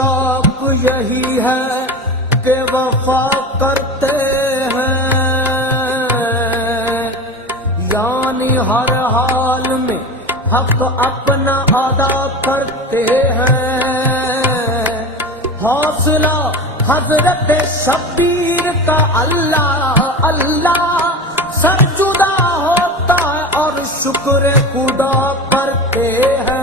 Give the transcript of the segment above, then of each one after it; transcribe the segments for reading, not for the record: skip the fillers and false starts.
شوق یہی ہے کہ وفا کرتے ہیں، یعنی ہر حال میں حق اپنا ادا کرتے ہیں۔ حوصلہ حضرت شبیر کا اللہ اللہ سر جدا ہوتا ہے اور شکر خدا کرتے ہیں۔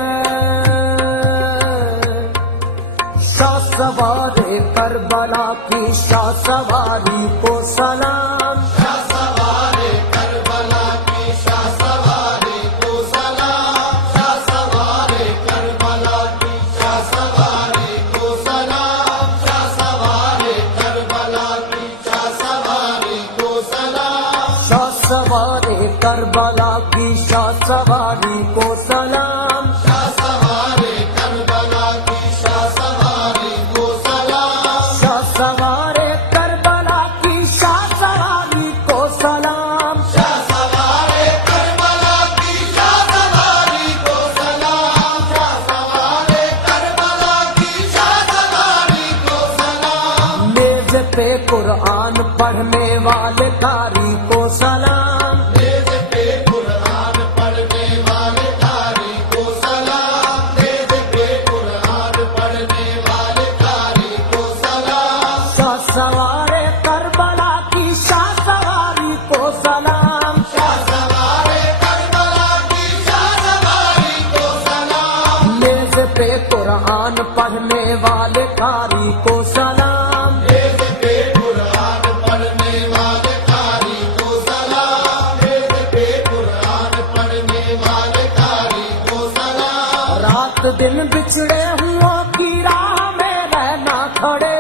شاہ سوار کربلا کی شاہ سواری کو سلام، شاہ سوار کربلا کی شاہ سواری کو سلام، شاہ سوار کربلا کی شاہ سواری کو سلام، شاہ سوار کربلا کی شاہ سواری کو سلام، شاہ سوار کربلا کی شاہ سواری کو سلام، شاہ سوار کربلا کی شاہ سواری کو سلام، شاہ سوار کربلا کی شاہ سواری کو سلام، شاہ سوار کربلا کی شاہ سواری کو سلام، شاہ سوار کربلا کی شاہ سواری کو سلام، میز پہ قرآن پڑھنے والے قاری کو سلام، میز پہ قرآن پڑھنے والے قاری کو سلام، میز پہ قرآن پڑھنے والے قاری کو سلام، شاہ سوار کربلا کی شاہ سواری کو سلام، شاہ سوار کربلا کی شاہ سواری کو سلام، میز پہ قرآن پڑھنے والے قاری کو سلام، میز پہ قرآن پڑھنے والے قاری کو سلام، میز پہ قرآن پڑھنے والے قاری کو سلام، رات دن بچھڑے ہوں کی راہ میں رہنا کھڑے،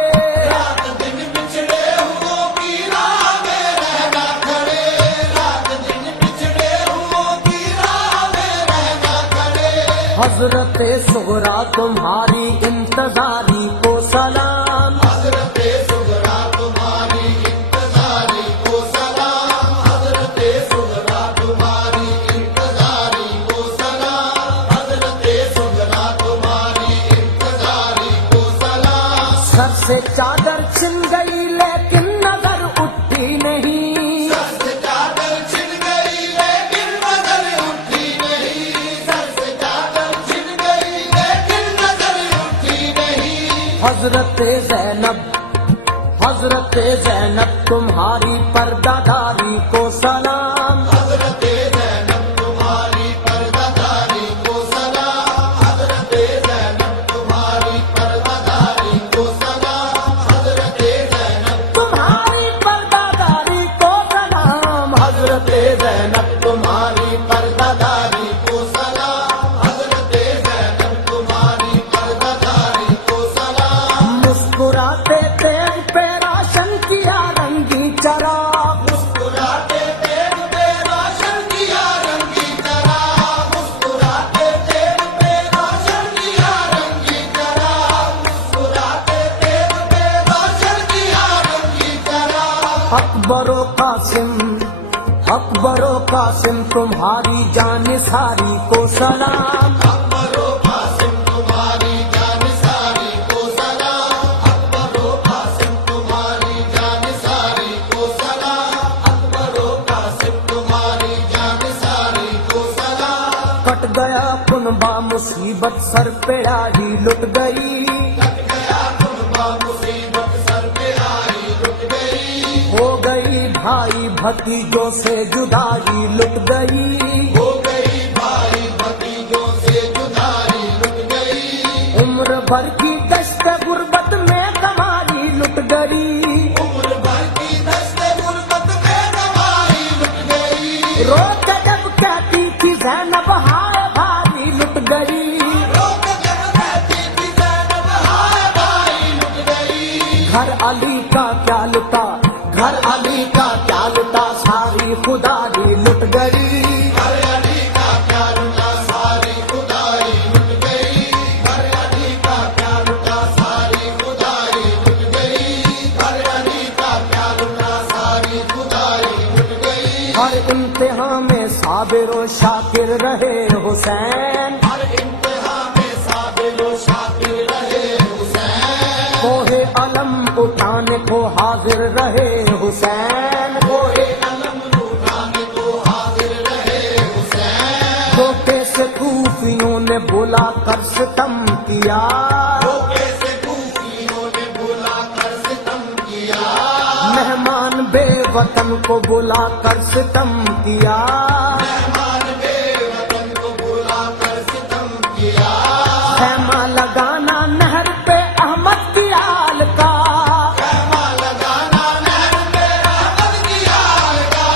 رات دن بچھڑے ہوں کی راہ میں رہنا کھڑے، رات دن بچھڑے ہوں کی راہ میں رہنا کھڑے، حضرت صغرا تمہاری انتظاری کو سلام، حضرت صغرا تمہاری انتظاری کو سلام، حضرت صغرا تمہاری انتظاری کو سلام، حضرت صغرا تمہاری انتظاری کو سلام، سر سے چادر چھن گئی لیکن نظر اٹھی نہیں، سر سے چادر چھن گئی لیکن نظر اٹھی نہیں، سر سے چادر چھن گئی لیکن نظر اٹھی نہیں، حضرت زینب تمہاری پردہ داری کو سلام، حضرت زینب تمہاری پردہ داری کو سلام، حضرت زینب تمہاری پردہ داری کو سلام، حضرت زینب تمہاری پردہ داری کو سلام، حضرت زینب تمہاری پردہ داری کو سلام، حضرت زینب تمہاری پردہ داری کو سلام، مسکراتے تیغ پہ روشن کیا رنگی چراغ، مسکراتے تیغ پہ روشن کیا رنگی چراغ، مسکراتے تیغ پہ روشن کیا رنگی چراغ، مسکراتے تیغ پہ روشن کیا رنگی چراغ، اکبر و قاسم تمہاری جانثاری کو سلام، اکبر و قاسم تمہاری جانثاری کو سلام، اکبر و قاسم تمہاری جانثاری کو سلام، اکبر و قاسم تمہاری جانثاری کو سلام، کٹ گیا کنبا مصیبت سر پہ آئی لٹ گئی، کٹ گیا کنبا مصیبت سر پہ آئی لٹ گئی، ہو گئی بھائی بھتیجوں سے جدائی لٹ گئی، ہو گئی بھائی بھتیجوں سے جدائی لٹ گئی، عمر بھر کی دشت غربت میں کمائی لٹ گئی، عمر بھر کی دشت غربت میں کمائی لٹ گئی، رو کے جب کہتی تھی زینب ہائے بھائی لٹ گئی، روک جب کہتی تھی زینب ہائے بھائی لٹ گئی، گھر علی کا کیا لٹا، گھر علی کا کیا لٹا، ساری خدائی لٹ گئی، گھر علی کا کیا لٹا ساری خدائی لٹ گئی، گھر علی کا کیا لٹا ساری خدائی لٹ گئی، گھر علی کا کیا لٹا ساری خدائی لٹ گئی، ہر امتحان میں صابر و شاکر رہے حسین، ہر امتحان میں صابر و شاکر رہے حسین، کو حاضر رہے حسین، کوئے علم اٹھانے کو حاضر رہے حسین، دھوکے سے کوفیوں نے بلا کر ستم کیا، دھوکے سے کوفیوں نے بلا کر ستم کیا، مہمان بے وطن کو بلا کر ستم کیا، مہمان بے وطن کو بلا کر ستم کیا، خیمہ لگانا نہر پہ احمد کی آل کا، خیمہ لگانا نہر پہ احمد کی آل کا،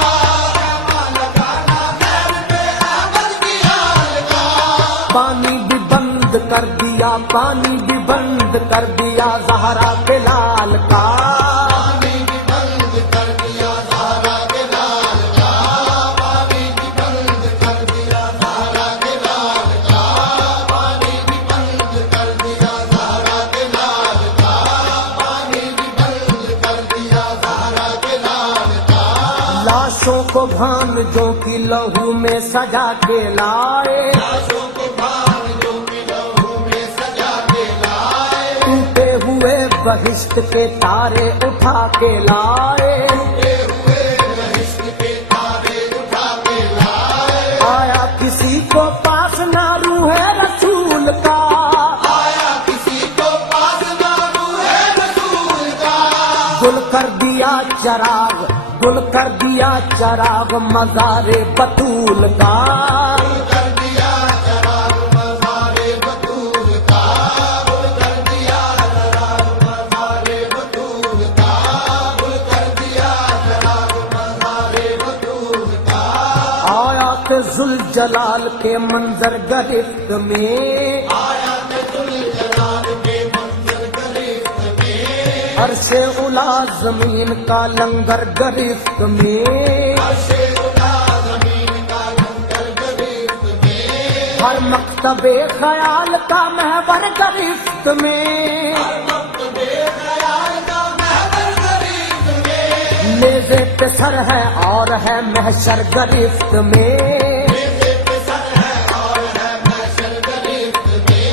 خیمہ لگانا نہر پہ احمد کی آل کا، پانی بھی بند کر دیا، پانی بھی بند کر دیا زہرا کے لال کا، پانی بھی بند کر دیا زہرا کے لال کا، پانی بھی بند کر دیا زہرا کے لال کا، پانی بھی بند کر دیا زہرا کے لال کا، پانی بھی بند کر دیا زہرا کے لال کا، لاشوں کو بھانجوں کی لہو میں سجا کے لائے، لاشوں کو بھانجوں کی لہو میں سجا کے لائے، ٹوٹے ہوئے بہشت کے تارے اٹھا کے لائے، ٹوٹے ہوئے بہشت کے تارے اٹھا کے لائے، آیا کسی کو پاس نہ روح رسول کا، آیا کسی کو پاس نہ روح رسول کا، گل کر دیا چراغ، گل کر دیا چراغ مزار بطول کا، گل کر دیا چراغ مزار بطول کا، گل کر دیا چراغ مزار بطول کا، گل کر دیا چراغ مزار بطول کا، آیا کہ ذوالجلال کے منظر گرفت میں، آیا کہ ذوالجلال کے منظر گرفت میں، عرش الا زمین کا لنگر گرفت میں، عرش الا زمین کا لنگر گرفت میں، ہر مکتب خیال کا محور گرفت میں، مکتب خیال کا محور گرفت میں، نیزے پہ سر ہے اور ہے محشر گرفت میں، نیزے پہ سر ہے اور ہے محشر گرفت میں،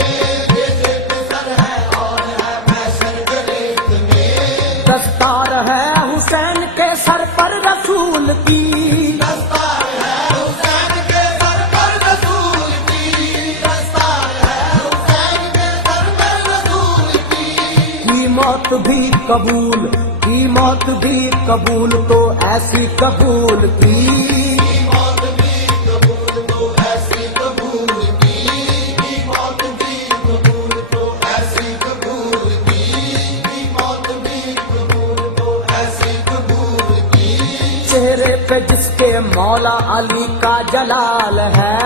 نیزے پہ سر ہے اور ہے محشر گرفت میں، دستار ہے حسین کے سر پر رسول کی، دستار ہے حسین کے سر پر رسول کی، دستار ہے حسین کے سر پر رسول کی موت بھی قبول کی، موت بھی قبول تو ایسی قبول کی، موت بھی قبول تو ایسی قبول کی، موت بھی قبول تو ایسی قبول کی، موت بھی قبول تو ایسی قبول کی، چہرے پہ جس کے مولا علی کا جلال ہے،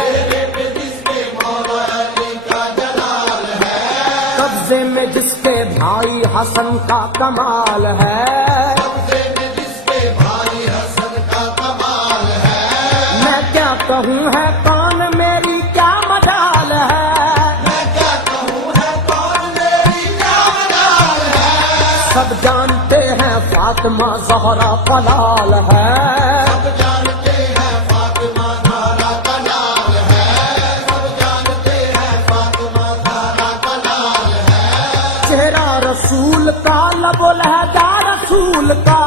تیرے پہ جس کے مولا علی کا جلال ہے، قبضے میں جس کے بھائی حسن کا کمال ہے، قبضے میں جس کے بھائی حسن کا کمال ہے، میں کیا کہوں ہے کون میری کیا مجال ہے، میں کیا کہوں ہے کون میری کیا مجال ہے، سب جانتے ہیں فاطمہ زہرا پلال ہے، سب جانتے ہیں فاطمہ زہرا کا نام ہے، سب جانتے ہیں فاطمہ زہرا کا نام ہے، چہرہ رسول کا لب و لہجہ رسول کا،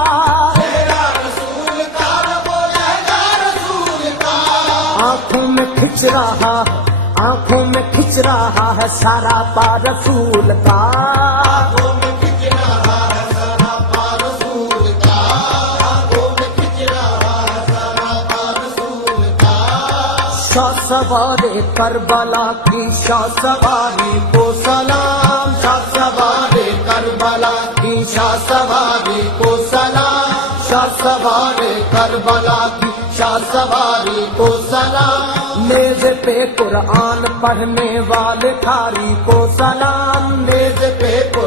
تیرا رسول کا رب و لہجہ رسول کا، آنکھوں میں کھچ رہا ہے، آنکھوں میں کھچ رہا ہے سارا پا رسول کا، آنکھوں میں کھچ رہا ہے سراپا رسول کا، آنکھوں میں کھچ رہا ہے سراپا رسول کا، شاہ سوار کربلا کی شاہ سواری کو سلام، شاہ سوار کربلا کی شاہ سواری کو سلام، شاہ سوار کربلا کی شاہ سواری کو سلام، میز پہ قرآن پڑھنے والے کھاری کو سلام، میز پہ قرآن